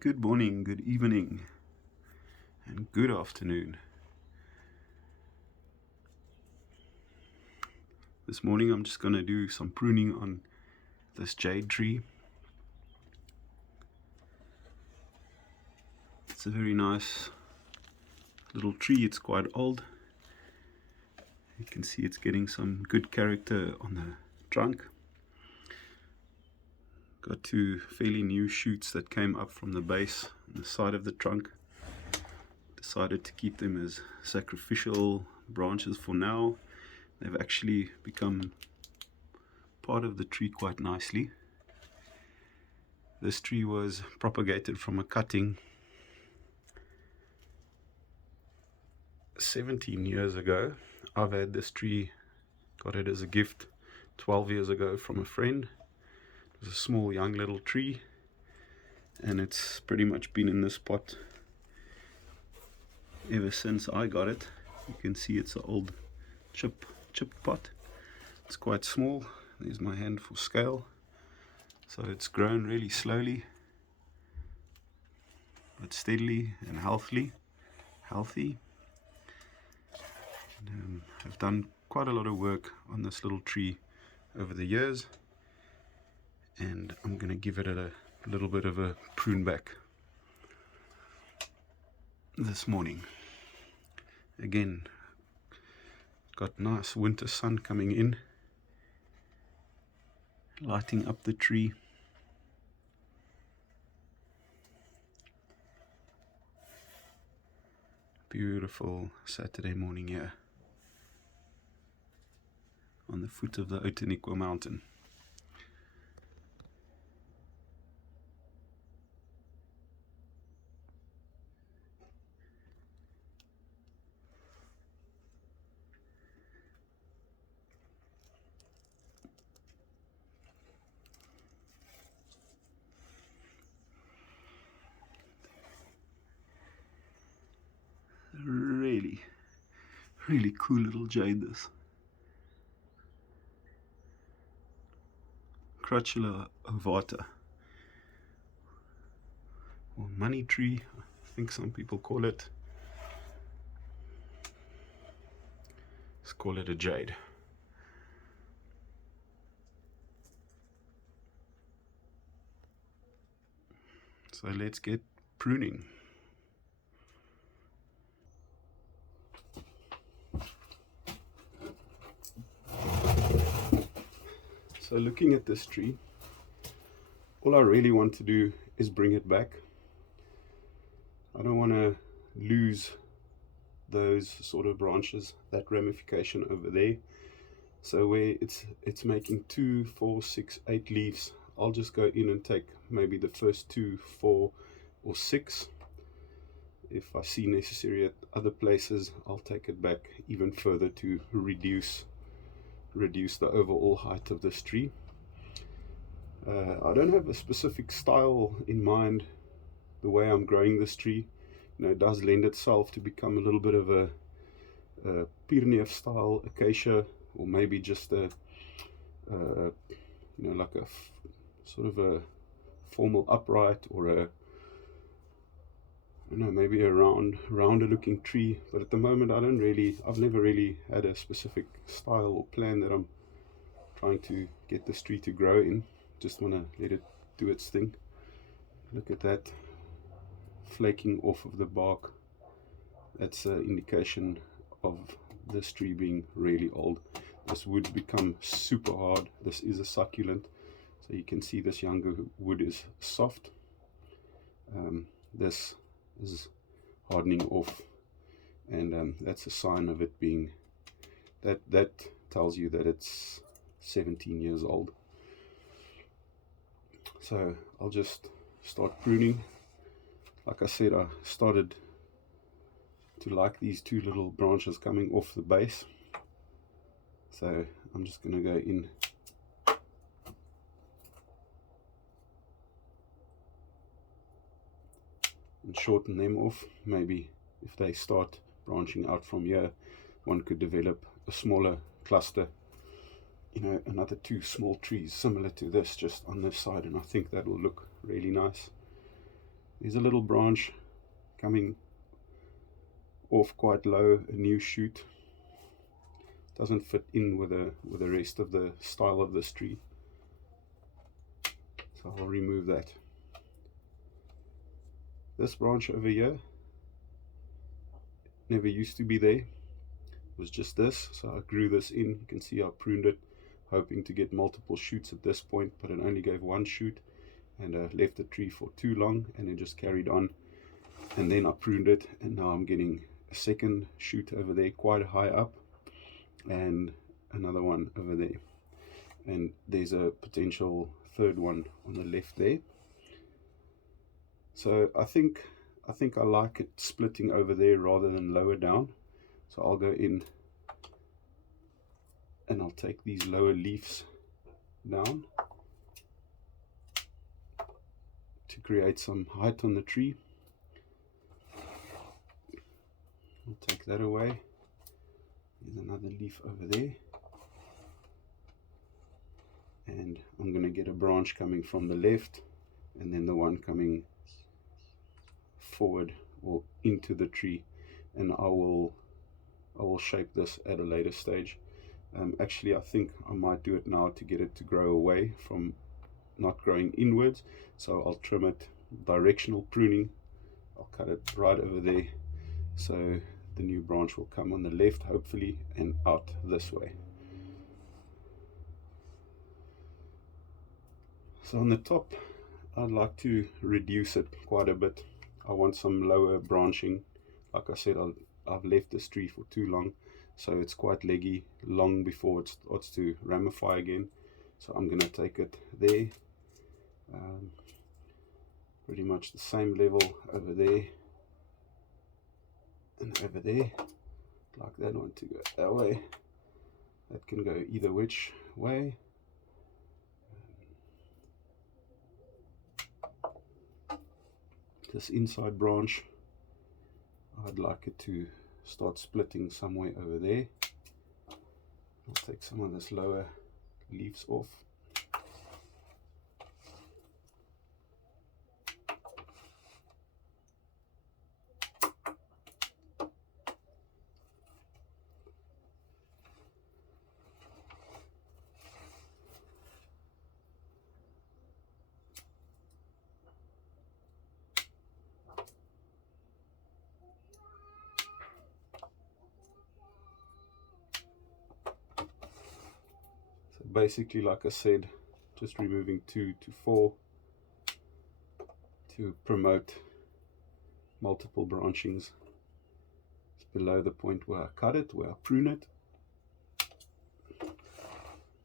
Good morning, good evening, and good afternoon. This morning I'm just going to do some pruning on this jade tree. It's a very nice little tree. It's quite old. You can see it's getting some good character on the trunk. Got two fairly new shoots that came up from the base on the side of the trunk. Decided to keep them as sacrificial branches for now. They've actually become part of the tree quite nicely. This tree was propagated from a cutting 17 years ago. I've had this tree, got it as a gift 12 years ago from a friend. It was a small young little tree, and it's pretty much been in this pot ever since I got it. You can see it's an old chipped pot. It's quite small. There's my hand for scale. So it's grown really slowly but steadily and healthy. I've done quite a lot of work on this little tree over the years, and I'm going to give it a little bit of a prune back this morning. Again, got nice winter sun coming in, lighting up the tree. Beautiful Saturday morning here on the foot of the Outeniqua mountain. Really cool little jade, this. Crassula Ovata, or money tree, I think some people call it. Let's call it a jade. So let's get pruning. So looking at this tree, all I really want to do is bring it back. I don't want to lose those sort of branches, that ramification over there. So where it's making 2, 4, 6, 8 leaves, I'll just go in and take maybe the first 2, 4, or 6. If I see necessary at other places, I'll take it back even further to reduce the overall height of this tree. I don't have a specific style in mind the way I'm growing this tree. It does lend itself to become a little bit of a Pruning style acacia, or maybe just a like a sort of a formal upright, or maybe a rounder looking tree. But at the moment I've never really had a specific style or plan that I'm trying to get this tree to grow in. Just want to let it do its thing. Look at that flaking off of the bark. That's an indication of this tree being really old. This wood become super hard. This is a succulent, so you can see this younger wood is soft. This is hardening off, and that's a sign of it being that tells you that it's 17 years old. So I'll just start pruning. Like I said, I started to like these two little branches coming off the base, so I'm just going to go in and shorten them off. Maybe if they start branching out from here, one could develop a smaller cluster, another 2 small trees similar to this just on this side, and I think that will look really nice. There's a little branch coming off quite low, a new shoot. Doesn't fit in with the rest of the style of this tree, so I'll remove that. This branch over here never used to be there, it was just this, so I grew this in. You can see I pruned it, hoping to get multiple shoots at this point, but it only gave one shoot, and I left the tree for too long and it just carried on, and then I pruned it, and now I'm getting a second shoot over there quite high up, and another one over there, and there's a potential third one on the left there. So I think I like it splitting over there rather than lower down, so I'll go in and I'll take these lower leaves down to create some height on the tree. I'll take that away. There's another leaf over there, and I'm going to get a branch coming from the left and then the one coming forward or into the tree, and I will shape this at a later stage. Actually, I think I might do it now to get it to grow away from not growing inwards, so I'll trim it directional pruning. I'll cut it right over there, so the new branch will come on the left hopefully and out this way. So on the top I'd like to reduce it quite a bit. I want some lower branching. Like I said, I've left this tree for too long, so it's quite leggy long before it starts to ramify again. So I'm going to take it there, pretty much the same level over there and over there. Like that one to go that way. That can go either which way. This inside branch, I'd like it to start splitting somewhere over there. I'll take some of this lower leaves off. Basically, like I said, just removing 2 to 4 to promote multiple branchings. It's below the point where I cut it, where I prune it,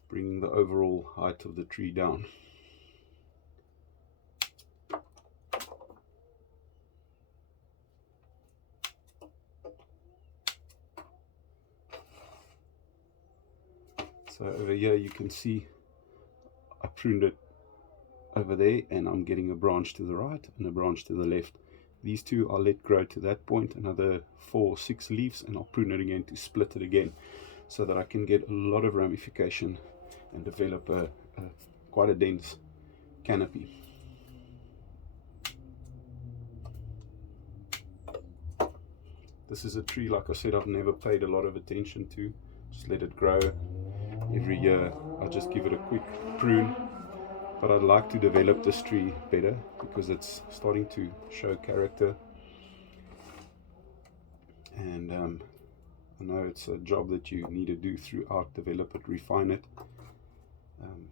bringing the overall height of the tree down. So over here you can see I pruned it over there, and I'm getting a branch to the right and a branch to the left. These two I'll let grow to that point, another 4 or 6 leaves, and I'll prune it again to split it again, so that I can get a lot of ramification and develop quite a dense canopy. This is a tree, like I said, I've never paid a lot of attention to. Just let it grow. Every year I just give it a quick prune, but I'd like to develop this tree better because it's starting to show character, and I know it's a job that you need to do throughout, develop it, refine it,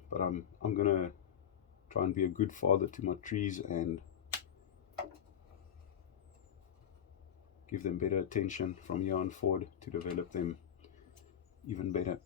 but I'm gonna try and be a good father to my trees and give them better attention from here on forward to develop them even better.